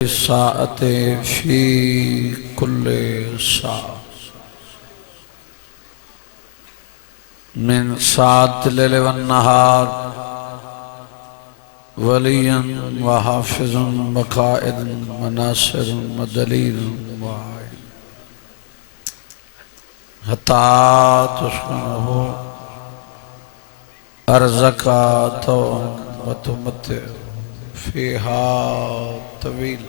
ساعت فی کل ساعة من ساعت اللیل والنہار ولیا وحافظ وقائد وناصر ودلیل وعائد حتی تسکنہ ارزقا طوعا وتمتع فیہا طویل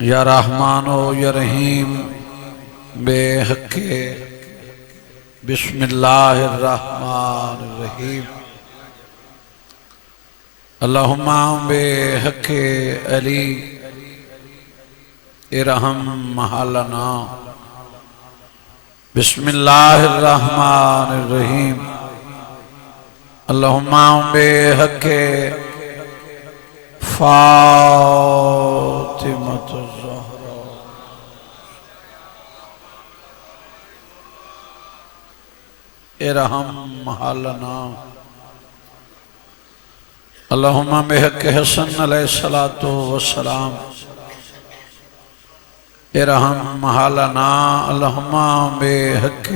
یا رحمان و یا رحیم بے حق بسم اللہ الرحمن الرحیم اللہم بے حق علی ارحم محلنا بسم اللہ الرحمن الرحیم اللہم بے حق فاطمۃ الزہرا ارحم محلنا اللہم بے حق حسن علیہ السلام ارحم محلنا اللہم بے حق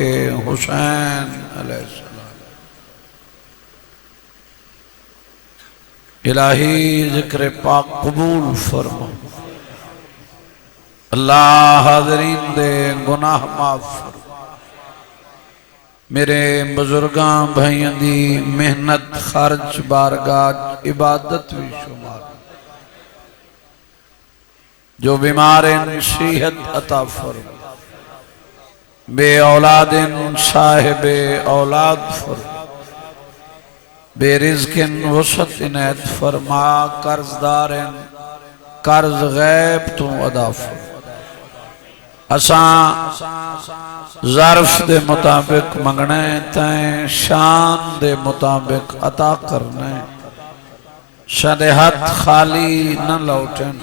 حسین علیہ السلام الہی ذکر پاک قبول فرما اللہ حاضرین دے گناہ معاف فرما میرے بزرگاں بھائیاں دی محنت خرچ بارگاہ عبادت بھی شمار جو بیمار صحت عطا فرما بے اولاد صاحب اولاد فرما بے رزق وسط عنایت فرما قرض دار قرض غیب تو ادا فرما اساں ظرف دے مطابق منگنے تائیں شان دے مطابق عطا کرنے شدہت خالی نہ لوٹن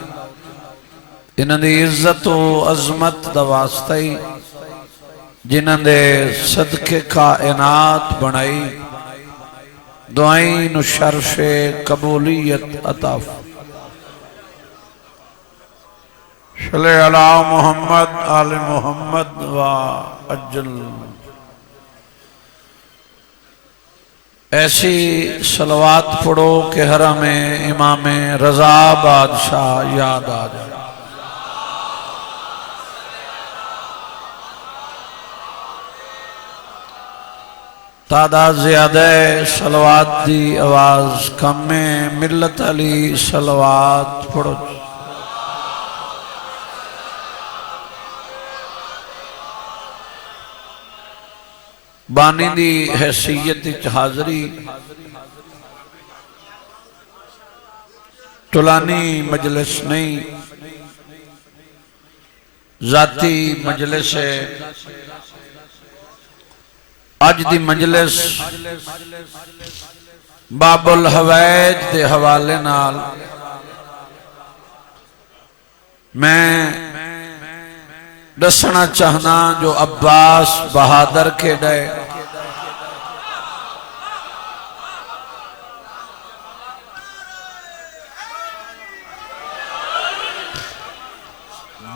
انہاں دی عزت و عظمت دواستی جنہاں دے صدقے کائنات بنائی دعائیں شرف قبولیت عطا صلی علی محمد آل محمد و اجل ایسی صلوات پڑھو کہ حرم امام رضا بادشاہ یاد آ جائے تعداد زیادہ صلوات دی آواز کم میں ملت علی صلوات پڑھو بانی دی حیثیت حاضری طولانی مجلس نہیں ذاتی مجلس ہے آج دی مجلس باب الحوائج دے حوالے نال میں دسنا چاہنا جو عباس بہادر کے ڈے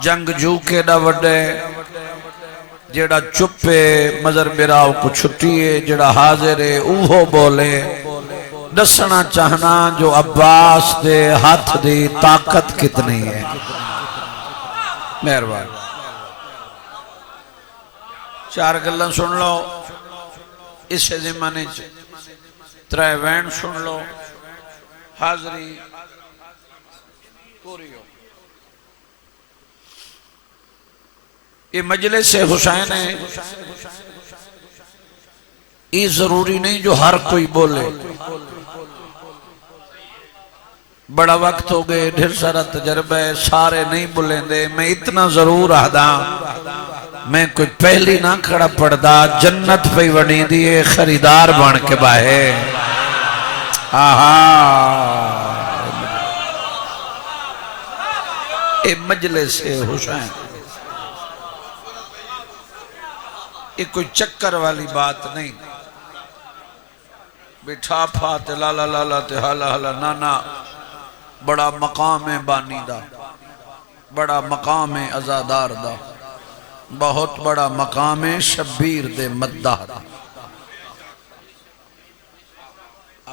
جنگ جو کے ڈا وڈے جیڑا چپے مزر براؤ کو چھٹیے جیڑا حاضر ہے اوہو بولے دسنا چاہنا جو عباس دے ہاتھ دی طاقت کتنی ہے مہربان چار گلہ سن لو اس زمانے ترائے وین سن لو حاضری پوری ہو یہ مجلس حسین ہے یہ ضروری نہیں جو ہر کوئی بولے بڑا وقت ہو گئے ڈھیر سارا تجربہ ہے سارے نہیں بولیں دے میں اتنا ضرور آدھا میں کوئی پہلی نہ کھڑا پڑھدا جنت پہ وڑی دیئے خریدار بن کے باہے آہا یہ مجلس حسین یہ کوئی چکر والی بات نہیں بٹھا پھاتے لا لا لا لا تے حالا حالا نا نا بڑا مقام ہے بانی دا، بڑا مقام ہے ازادار دا، بہت بڑا مقام ہے شبیر دے مداح دا۔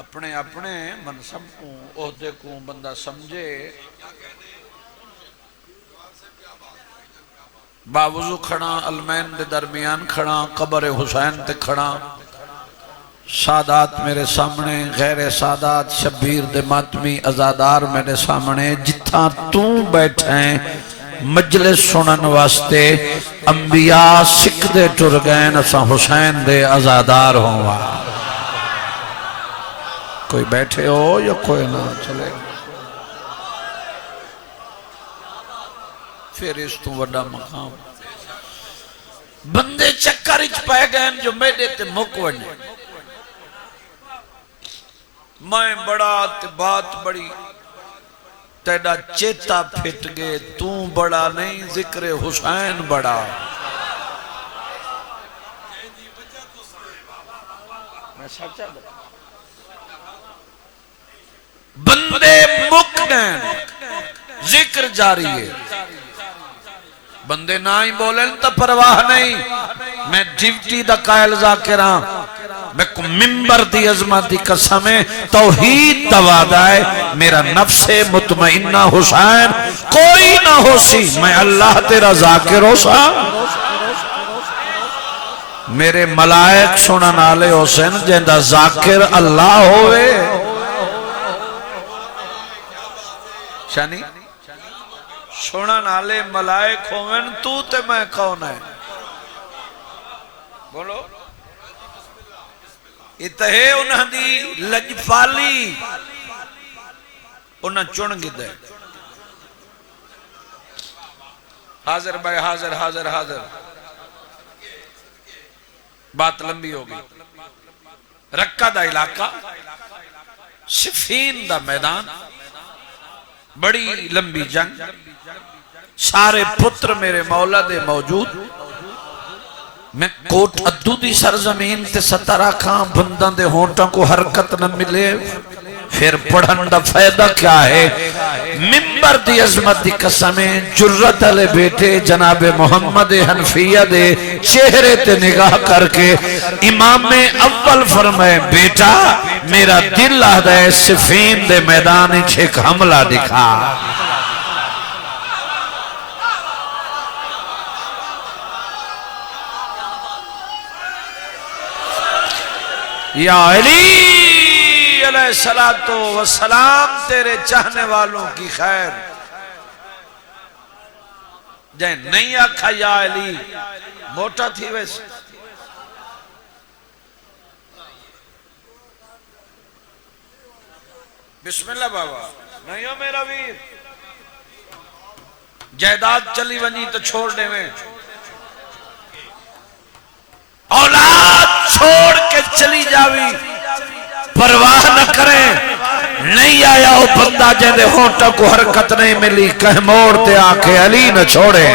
اپنے اپنے منصب کو عہدے کو بندہ سمجھے، باوضو کھڑا المین دے درمیان کھڑا، قبر حسین تے کھڑا، سادات میرے سامنے، غیر سادات شبیر دے ماتمی ازادار میرے سامنے، جتھاں تو بیٹھیں مجلس سنن واسطے انبیاء سکھ دے ٹر گئے، نسا حسین دے ازادار ہوا۔ کوئی بیٹھے ہو یا کوئی نہ چلے، پھر اس تو وڈا مقام بندے چکر اچ پہ گئے جو میڈے تے مک ونے، میں بڑا تے بات بڑی، تیڑا چیتا پھٹ گئے، تو بڑا نہیں ذکر حسین بڑا۔ میں سچا بتا بندے مک گئے، ذکر جاری ہے، بندے نہ ہی بولیں تو پرواہ نہیں۔ میں ڈیوٹی دا قائل ذاکران، میں کو ممبر دی عظمت دی قسم توحید دا وعدہ ہے، میرا نفس مطمئنہ حسین کوئی نہ ہو سی، میں اللہ تیرا ذاکر ہو سا، میرے ملائک سنن آلے حسین جیندہ ذاکر اللہ ہوئے۔ شانی سنن آلے ملائک ہوئے تو تے میں کون ہے؟ بولو اتہے انہاں دی لجپالی انہاں چن گی دے، حاضر بھائی حاضر حاضر حاضر، بات لمبی ہوگی۔ رکہ دا علاقہ، صفین دا میدان، بڑی لمبی جنگ، سارے پتر میرے مولا دے موجود، میں کوٹ ادو دی سرزمین تے سترہ کھاں بندان دے ہونٹاں کو حرکت نہ ملے، پھر پڑھن دا فائدہ کیا ہے؟ ممبر دی عظمت دی قسمیں جرت علی بیٹے جناب محمد حنفیہ دے چہرے تے نگاہ کر کے امام اول فرمائے بیٹا میرا دل آدھا ہے صفین دے میدان ایک حملہ دکھا۔ یا علی علیہ السلام تیرے چاہنے والوں کی خیر، جائے نہیں آکھا یا علی موٹا تھی ویسے، بسم اللہ بابا نہیں ہو میرا ویر، جائیداد چلی ونی تو چھوڑ دے میں، اولاد چھوڑ کے چلی جاوی پرواہ نہ کریں، نہیں آیا ہو بندہ جیدے ہونٹا کو حرکت نہیں ملی، کہیں موڑتے آکے علی نہ چھوڑے۔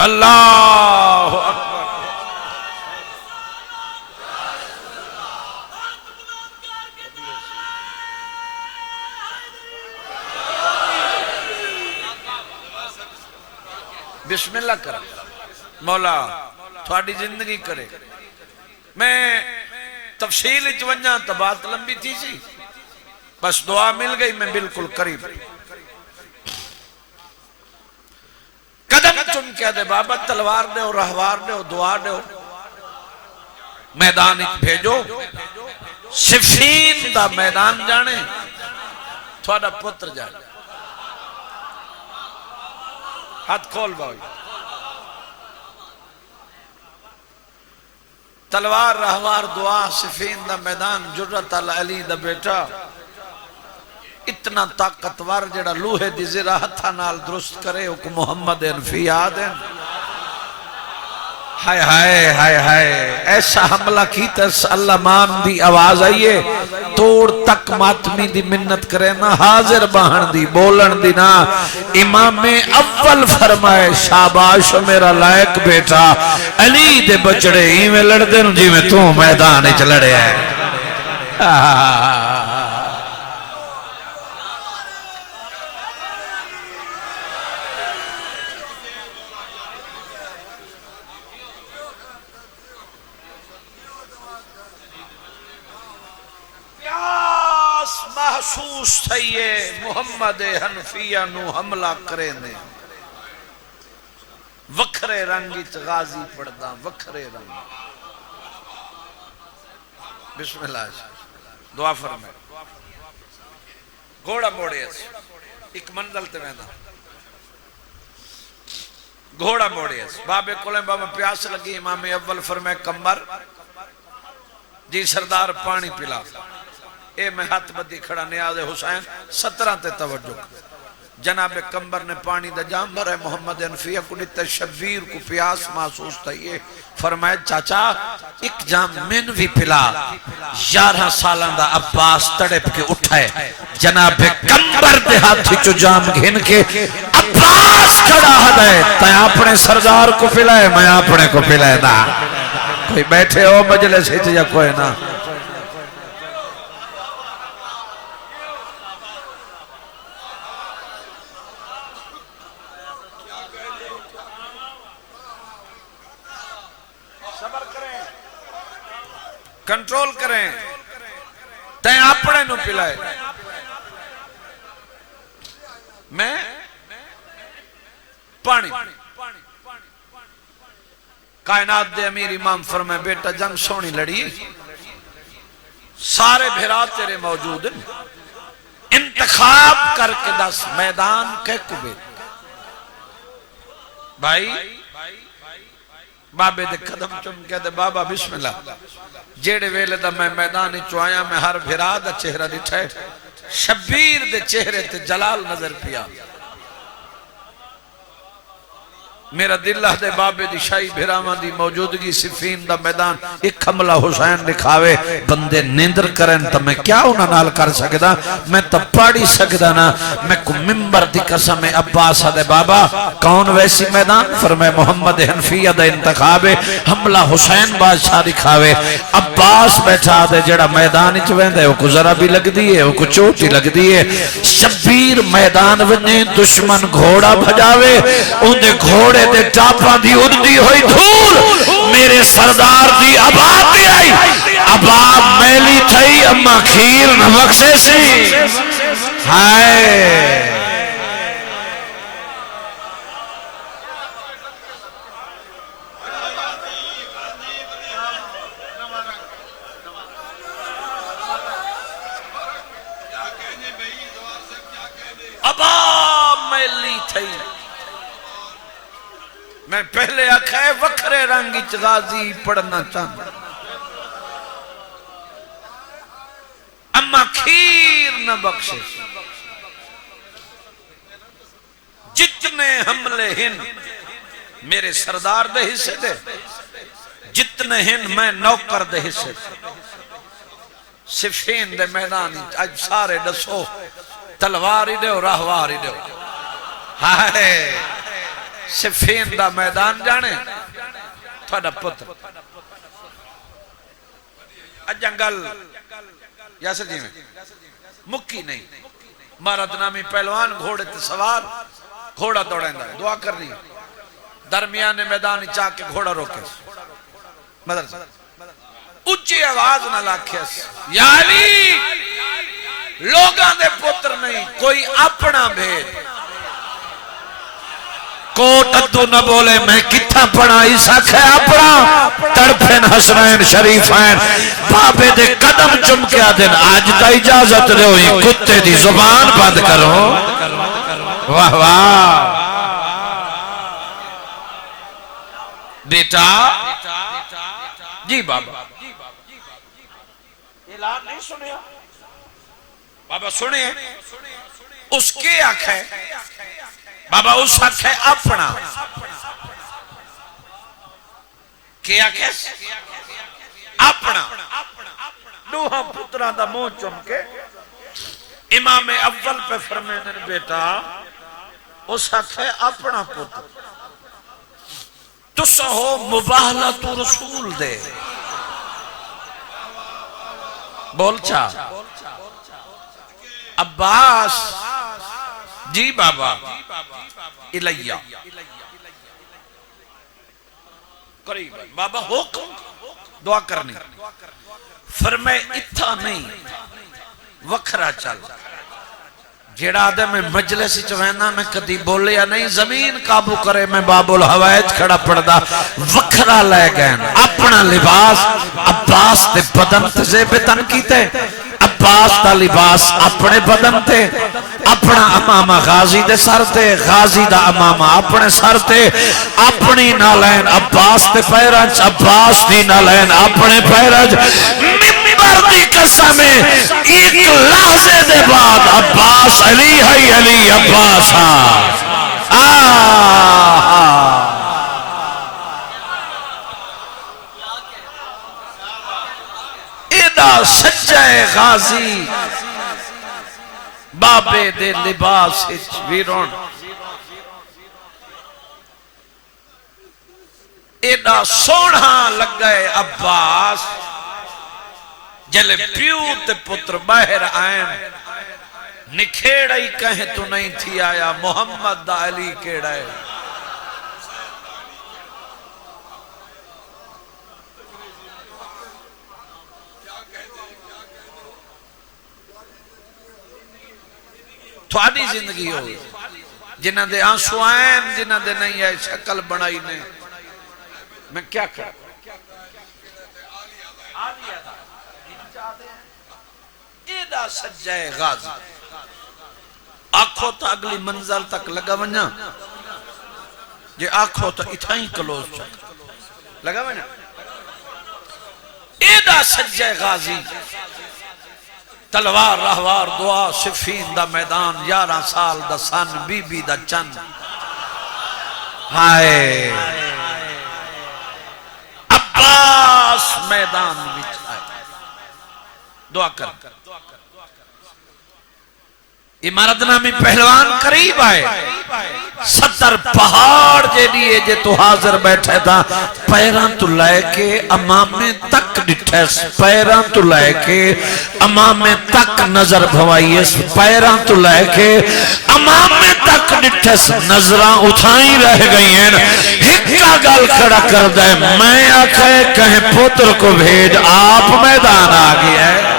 اللہ اکبر، بسم اللہ کر مولا تھوڑی زندگی کرے۔ میں تفصیل ونجا تو بات لمبی تھی سی، بس دعا مل گئی میں بالکل قریب، قدم چن کے دے بابا تلوار دے اور رہوار دے اور دعا دے اور میدان ایک بھیجو، صفین دا میدان جانے تھوڑا پتر جانے، ہاتھ کھول باؤ، تلوار رہوار دعا صفین دا میدان جرت علی دا بیٹا اتنا طاقتور جڑا لوہے دی زرہ ہتھا نال درست کرے، محمد انفیاد ہیں ہائے ہائے ہائے ہائے ایسا حملہ کیتا اللہ مان دی آواز آئیے توڑ تک ماتمی دی منت کرے نا حاضر باہن دی بولن دی نا امام اول فرمائے شاباش میرا لائق بیٹا علی دے بچڑے ہی میں لڑ دے نو جی میں تو میدان اچ لڑے ہے محسوس تھئیے محمد حنفیہ نو حملہ کرے نے وکھرے رنگی غازی پڑھدا وکھرے رنگ بسم اللہ دعا فرمائے گھوڑا موڑے ایک منزل تے ویندہ گھوڑا موڑے بابے کولیں بابا پیاس لگی امام اول فرمائے کمبر جی سردار پانی پلا اے میں ہاتھ بدی کھڑا نیاز حسین 17 تے توجہ جناب کمبر نے پانی دا جام بھرے محمد حنفیہ کو نیتے شبیر کو پیاس محسوس تھا یہ فرمائے چاچا ایک جام من بھی پلا 11 سالان دا عباس تڑپ کے اٹھائے جناب کمبر دے ہاتھی چو جام گھن کے عباس کھڑا ہدائے تائیں اپنے سردار کو پلائے میں اپنے کو پلائے نا کوئی بیٹھے ہو مجلس ہی یا کوئی نا کنٹرول کریں تین اپنے نو پلائے میں پانی کائنات دے امیر امام فرمائے بیٹا جنگ سونی لڑی سارے بھیرا تیرے موجود ہیں انتخاب کر کے دس میدان کے کبے بھائی بابے دے قدم چم کے دے بابا بسم اللہ جیڑے ویلے دا میں میدانی چوایا میں ہر بھیرا دا چہرہ دٹھائے شبیر دے چہرے تے جلال نظر پیا میرا دلہ دے بابے دی شاہی بھیرامان دی موجودگی صفین دا میدان ایک حملہ حسین دکھاوے بندے نیندر کریں تا میں کیا انہاں نال کر سکدا میں تا پاڑی سکدا نا میں کو ممبر دی قسم عباس دے بابا کون ویسی میدان فرمائے محمد حنفیہ دا انتخابے حملہ حسین بادشاہ دکھاوے عباس بیٹھا دے جڑا میدان چوین دے وہ کو ذرا بھی لگ دیئے وہ کو چوٹی لگ دیئے شبیر میدان وننے دشمن گھوڑا بھجاوے ان دے گھوڑے دے ٹاپاں دی اڑدی ہوئی دھول میرے سردار دی عباد دی آئی عباد میلی تھئی اما کھیر نمکسے سی ہائے عباد میلی تھئی میں پہلے آکھائے وکھرے رنگی غازی پڑھنا چاہتا اما کھیر نہ بخشے جتنے حملے ہن میرے سردار دے حصے دے جتنے ہن میں نوکر دے حصے دے صفین دے میدانی اج سارے دسو تلواری دے اور راہواری دے ہائے صفین دا میدان جانے تھوڑا پتر جنگل یاسر جی میں مکی نہیں مارد نامی پہلوان گھوڑے تے سوار گھوڑا دوڑیں دا دعا کر رہی درمیان میدانی چاہ کے گھوڑا روکے مدرسہ اچھی آواز نہ لاکھیس یا علی لوگاں دے پتر نہیں کوئی اپنا بھید کوٹ ادو نہ بولے میں کتھا پڑھا عیسیٰ کھے اپنا تڑپین حسنین شریفین بابے دے قدم چم کے آدھن آج تا اجازت دے ہوئی کتے دی زبان بند کرو واہ واہ بیٹا جی بابا اعلان نہیں سنیا بابا سنے اس کے آنکھیں بابا اس حق ہے اپنا کیا کیس اپنا دوہاں پتران دا منہ چم کے امام اول پہ فرمینے بیٹا اس حق ہے اپنا پتر تسا ہو مباہلت رسول دے بول چاہ عباس جی بابا الیہ قریب بابا حکم دعا کرنی فرمائے اتھا نہیں وکھرا چل جیڑا دے میں مجلس چوہنا میں کدی بولے یا نہیں زمین قابو کرے میں باب الحوائج کھڑا پڑدا وکھرا لے گئے اپنا لباس عباس دے بدن تزے بتن کیتے عباس دا لباس اپنے بدن تے اپنا امامہ غازی دے سر تے غازی دا امامہ اپنے سر تے اپنی نالین عباس دے پیرنچ عباس دی نالین اپنے پیرنچ ممبر دی قسم ایک لحظے دے بعد عباس علی ہے علی عباس ایدہ سجائے غازی بابے دے لباس ویرون ایڈا سونا لگ گئے عباس جلے پیو تے پتر باہر آئیں نکھیڑا ہی کہیں تو نہیں تھی آیا محمد دا علی کیڑا ہے تھوڑی زندگی ہو جنہ دے آنسو آئیں جنہ دے نہیں آئے شکل بنائی نہیں میں کیا کروں ایدہ سجائے غازی آنکھوں تا اگلی منزل تک لگا ونیا یہ آنکھوں تا اتھائیں کلوز چک لگا ونیا ایدہ سجائے غازی تلوار رہوار دعا صفین دا میدان 11 سال دا سن بی بی دا چند ہائے عباس میدان بچ آئے دعا کر امارت نامی پہلوان قریب آئے 70 پہاڑ جے دیئے جے تو حاضر بیٹھے تھا پیران تو لائے کے امامے تک ڈٹھے پیران تو لائے کے امامے تک نظر بھوائیے پیران تو لائے کے امامے تک ڈٹھے نظران اٹھائیں رہ گئی ہیں ہکا گل کھڑا کر دے میں آکھے کہیں پتر کو بھیج آپ میدان آگئی ہے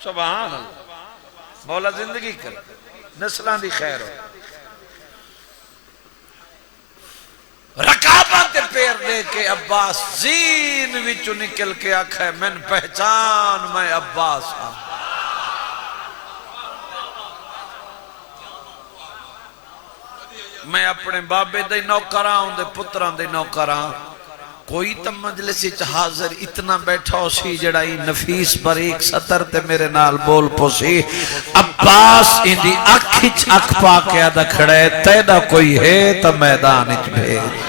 سبحان اللہ مولا زندگی کر نسلان دی خیر ہو رکابت پیر دے کے عباس زین وچو نکل کے آکھے من پہچان میں عباس ہاں میں اپنے بابے دے نوکران دے پتران دے نوکران کوئی تم مجلسی حاضر اتنا بیٹھا ہو سی جڑائی نفیس پر ایک سطر تے میرے نال بول پوسی عباس اندی اکھچ اکھ پا کے آدھا کھڑے تیدہ کوئی ہے تا میدان اچ بھیج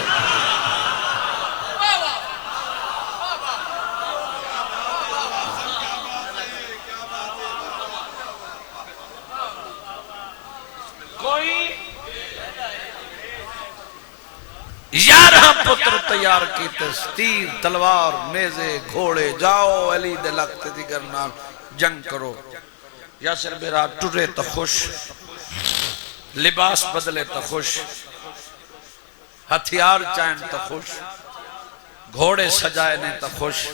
یارہ پتر تیار کیتے تیر تلوار نیزے گھوڑے جاؤ علی دے لگتے دیگر نال جنگ کرو یاسر بیرا ٹرے تا خوش لباس بدلے تا خوش ہتھیار چائن تا خوش گھوڑے سجائے نے تا خوش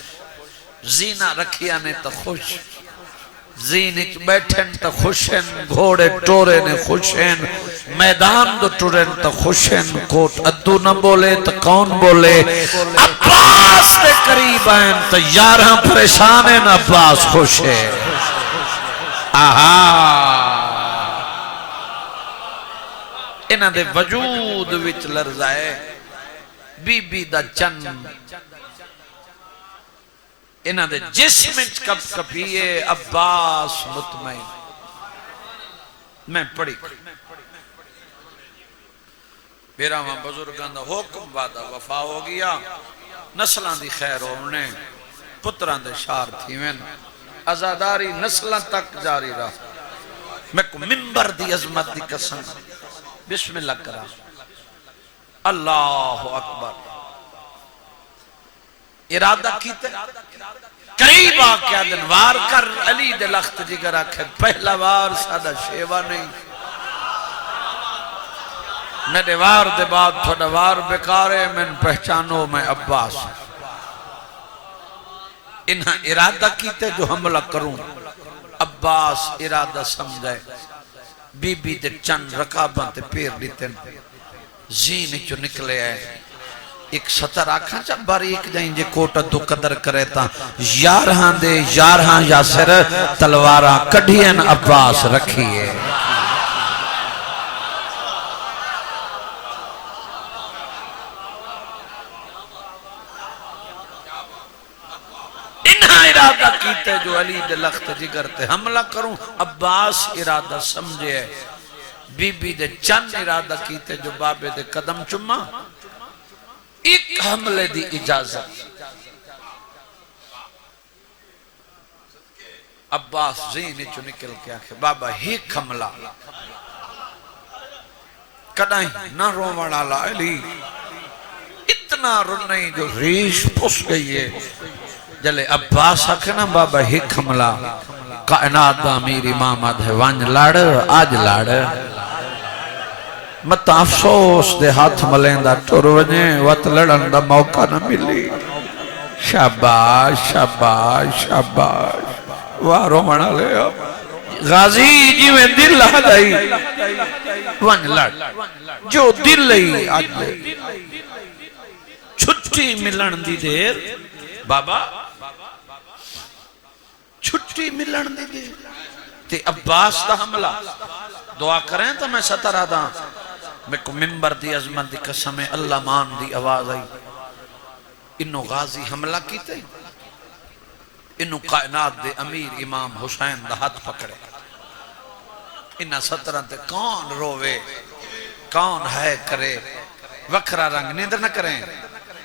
زینہ رکھیا نے تا خوش زینچ بیٹھن تا خوشن گھوڑے ٹورے نے خوشن میدان دو ٹورن تا خوشن کوٹ ادو نہ بولے تا کون بولے عباس عباس دے قریب آئیں تو یارہ پریشان ہیں عباس خوش ہے آہا انہاں دے وجود وچ لرزائے بی بی دا چن انہاں دے جسم کپ کپیے عباس مطمئن میں پڑھی میرا وہاں بزرگان دا حکم وعدہ وفا ہو گیا نسلان دی خیر ہونے پتران دے شار تھی میں ازاداری نسلان تک جاری رہا میں کو منبر دی عظمت دی قسم بسم اللہ کرا اللہ اکبر ارادہ کیتے قریب آکے آدن وار کر علی دے لخت جگر آکھے پہلا وار سادہ شیوہ نہیں میرے وار دے بعد تھوڑا وار بکارے میں پہچانو میں عباس انہاں ارادہ کیتے جو حملہ کروں عباس ارادہ سمجھائے بی بی دے چند رکاباں تے پیر لیتے زین جو نکلے آئے ایک ستر آکھاں چا باریک جائیں جے کوٹا دو قدر کرے تا یارہاں دے یارہاں یاسر تلوارہ کڑھین عباس رکھیے انہاں ارادہ کیتے جو علی دے لخت جگر تے حملہ کروں عباس ارادہ سمجھے بی بی دے چند ارادہ کیتے جو بابے دے قدم چما ایک حملے دی اجازت عباس زین چو نکل کے آکھے بابا ایک حملہ کدائیں نہ رومن آلا علی اتنا رنئی جو ریش پس گئی ہے جلے عباس آکھے نا بابا ایک حملہ کائنات دا امیر امام آدھے وانج لڑ آج لڑ مت افسوس دے ہاتھ ملیندہ ٹور وجے وقت لڑن دا موقع نہ ملی شاباش شاباش شاباش وارو منا لے غازی جی میں دل لہا دائی ون لڑ جو دل لئی آج لے چھٹی ملن دی دیر بابا چھٹی ملن دی دیر تے عباس دا حملہ دعا کریں تو میں ستر آدھا میں کو منبر دی عظمت دی قسم اللہ مان دی آواز آئی انہوں غازی حملہ کیتے انہوں کائنات دے امیر امام حسین دا ہاتھ پکڑے انہاں ستران تے کون روے کون ہے کرے وکھرا رنگ نیندر نہ کریں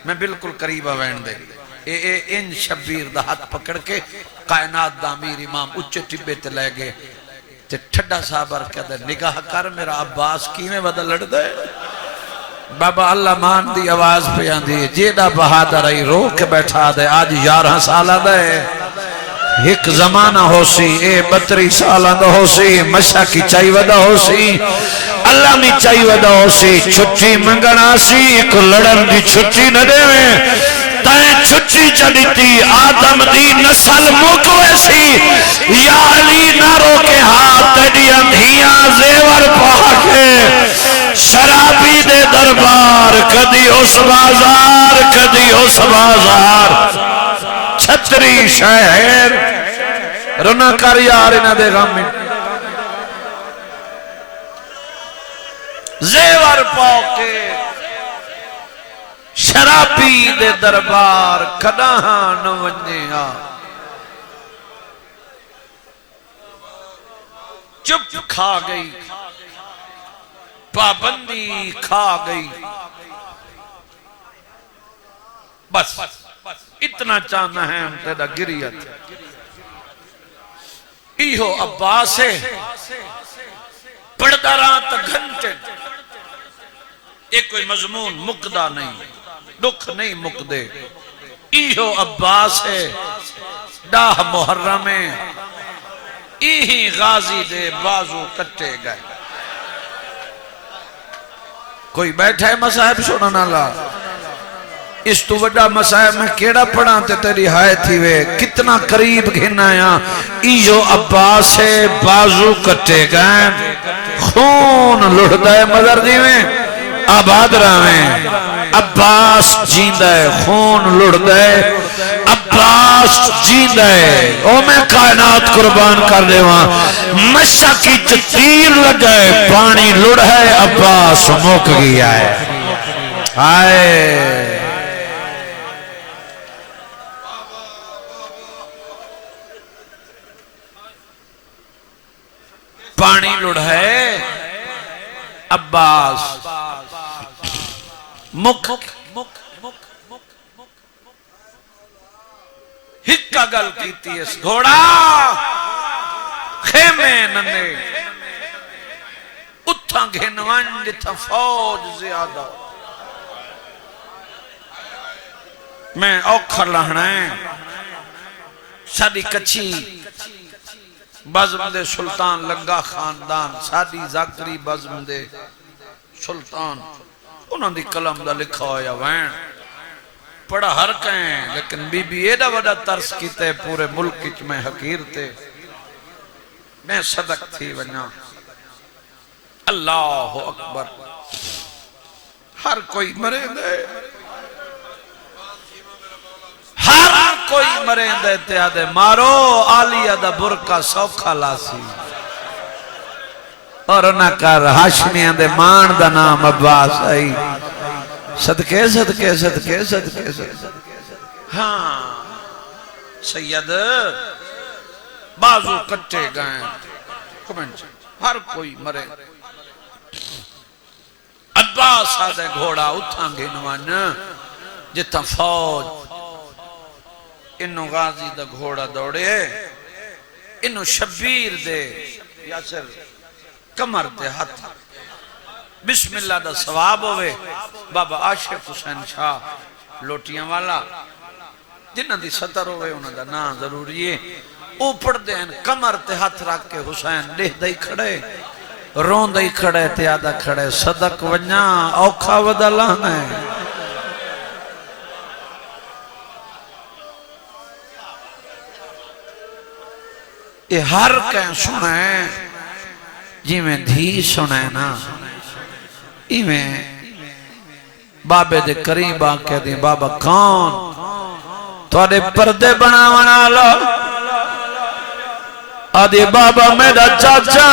میں بالکل قریبہ وین دے ان شبیر دا ہاتھ پکڑ کے کائنات دا امیر امام اچھے ٹبے تے لے گئے تے ٹھڈا صابر کہتے نگاہ کر میرا عباس کیویں ودا لڑ دے بابا اللہ مان دی آواز پہ آندھی جیڑا بہادر آئی رو کے بیٹھا دے آج 11 سالہ دے ایک زمانہ ہو سی اے 32 سالہ دا ہو سی مشا کی چائی ودا ہو سی اللہ می چائی ودا ہو سی چھٹی منگنا سی ایک لڑن دی چھٹی نہ دے میں تائیں چھٹی چلیتی آدم دی نسل مکوے سی یا علی نارو کے ہاتھ تیڑی اندھیاں زیور پاکے شرابی دے دربار کدی اس بازار کدی اس بازار چھتری شہر رنا کر یار انہ دے غمی زیور پاکے شرابی دے دربار کداہاں نونیا چپ کھا گئی پابندی کھا گئی بس اتنا چاہنا ہے ہم تیرا گریت ایہو عباس ہے پڑداران تا گھنٹے ایک کوئی مضمون مقدہ نہیں دکھ نہیں مقدے ایہو عباس ہے ڈاہ محرم ہے ایہی غازی دے بازو کٹے گئے کوئی بیٹھا ہے مسائب سننا اللہ اس تو وڈا مسائب میں کیڑا پڑھا تے تیری ہائے تھی وے کتنا قریب گھنا یا ایہو عباس سے بازو کٹے گئے خون لڑ دائے مدر دی میں آباد رہے عباس جیندہ ہے خون لڑ ہے عباس جیندہ ہے او میں کائنات قربان کر دے وہاں مشہ کی تیر لگے پانی لڑ ہے عباس موک گیا ہے آئے پانی لڑ ہے عباس مک ہکا گل کیتی اس گھوڑا خیمے ننے اتھا گھنوان جتھا فوج زیادہ میں اوکھر لہنا ہے ساڑی کچھی بزم دے سلطان لنگا خاندان ساڑی زاکری بزم دے سلطان انہوں دی کلم دا لکھا ہویا وین پڑا ہر کہیں لیکن بی بی ایڈا وڈا ترس کیتے پورے ملک میں حقیر تے میں صدق تھی ونیا اللہ اکبر ہر کوئی مرے دے ہر کوئی مرے دے تیادے مارو آلیہ دا برکہ سوکھا لاسی اور انہا کر ہاشمیاں دے مان دا نام عباس آئی صدقے صدقے صدقے صدقے صدقے ہاں سید بازو کٹے گئے کمنٹ ہر کوئی مرے عباس آدھے گھوڑا اتھاں گھنوان جتا فوج انہوں غازی دا گھوڑا دوڑے انہوں شبیر دے یاسر کمر دے ہاتھ بسم اللہ دا ثواب ہوئے بابا عاشق حسین شاہ لوٹیاں والا جنہ دی سطر ہوئے انہوں دا نا ضروری ہے اوپر دین کمر تے ہاتھ رکھ کے حسین لہ دائی کھڑے رون دائی کھڑے تیادہ کھڑے صدق ونیا اوکھا ودا لانا ہے یہ ہر کہیں سنیں جی میں دھی سنیں نا ایویں بابے دے قریب آکے دیں بابا کون توڑے پردے بناونا لو آدھے بابا میرا چاچا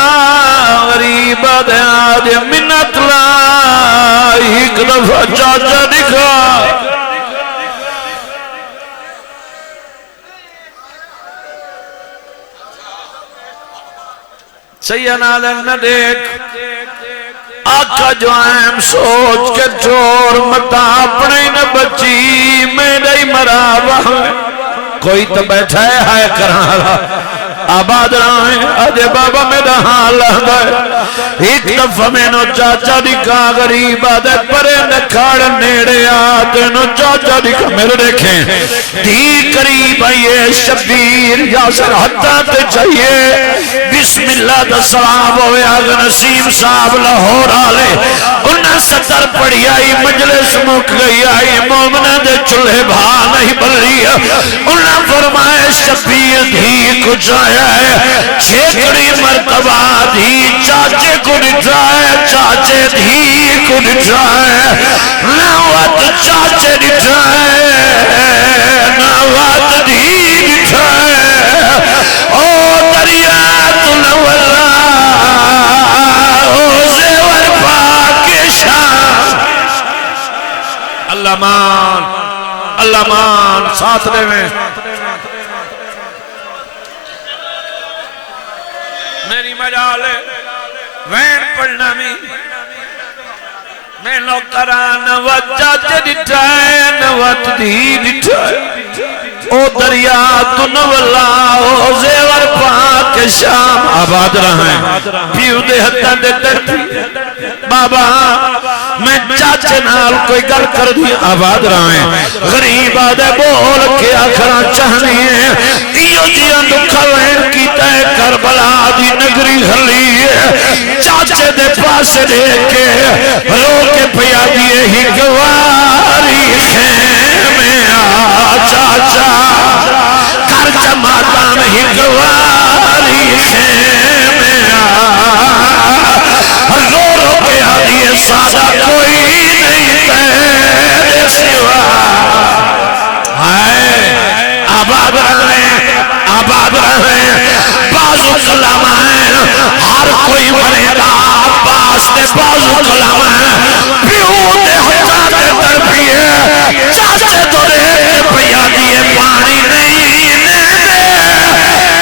غریب دے آدھے منت لائی ایک دفعہ چاچا دکھا سیدنا نہ دیکھ آقا جو ایم سوچ کے چور متا اپنے نہ بچی میرے مرابہ کوئی تو بیٹھا ہے کرانا آباد رہے آدھے بابا میرا حال ہے ایک دفعہ میں نو چاچا دکھا غریب آدھے پرے نکھاڑ نیڑے آدھے نو چاچا دکھا میرے دیکھیں دی قریب آئیے شبیر یاسر حتیٰ تے چاہیے بسم اللہ دا سلام ہوئے آگ نسیم صاحب لاہور آلے انہیں سطر پڑی آئی مجلس مک گئی آئی مومنہ دے چلے بھا نہیں بلی انہیں فرمائے شبیر دھی کچھ آیا ہے چھیکڑی مرتبہ دھی چاچے کو نٹھائے چاچے دھی کو نٹھائے نوات چاچے نٹھائے نوات دھی نٹھائے او دریات نولا او زیور پاکشان اللہ مان ساتھ دے میں میری مجالے وین پڑھنا میں نوکران وچاچے ڈٹھائے نوات دی ڈٹھائے او دریا تنولا او زیور پاک شام آباد رہاں پیو دے حتہ دے ترپی بابا میں چاچے نال کوئی گل کر دی آباد رہاں غریب آدھے بول کے آخرا چاہنی ہے ایو جیاں دکھا وین کی تے کربلا دی نگری خلی ہے چاچے دے پاس دے کے رو کے پیا دیئے ہی گواری خیمے آ چاچا کر جماعتان ہی گواری خیمے آ رو رو کے آدھیے سادہ کوئی رہے بازو کلامین ہر کوئی مرے گا عباس دے بازو کلامین پیو دے ہتا دے تربیے چاچے دورے کے پیا دیے پانی نہیں دے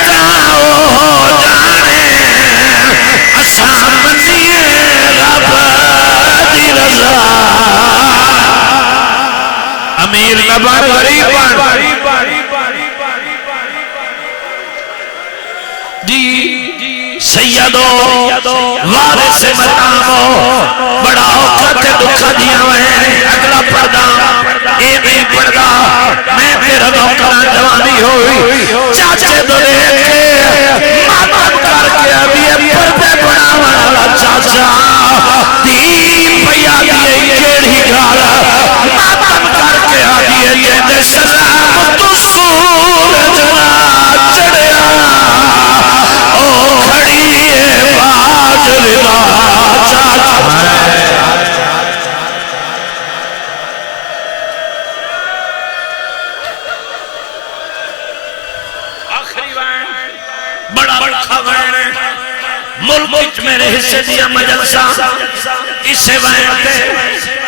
تاؤ جانے اسامنی رب دی رضا امیر نبر غریب جی سیدو وارث مقامو بڑا اوقات دکھا دیا ہوئے اگلا پردہ اے نہیں پردہ میں تیرا نوکران جوانی ہوئی چاچے دلے کے ماتم کر کے ابھی پردے بڑا والا چاچا تین پیا دیئے کیڑی گالا ماتم کر کے آدیئے جیندے سلام تو سورج نہ چڑیا او کھڑی باج رضا چاچا بڑا بڑا وین ملک میرے حصے دیا مجلسہ اسے وین تے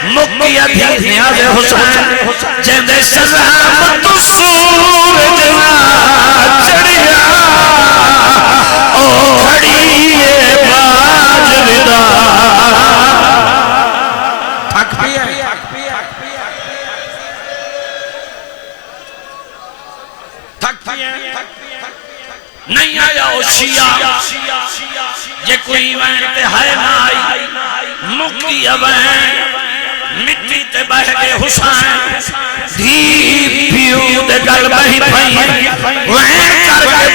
مکی ادھی نیاز حسین جیندے سلام تو سورج نہ چڑیا او کھڑی باج رضا تھک پیا تھک پیا نہیں آیا او شیعہ یہ کوئی وین تے ہے نہ آئی مکی وین مٹی تے بہ گئے حسین دھی پیو دے گل بہی پئی وین کر کے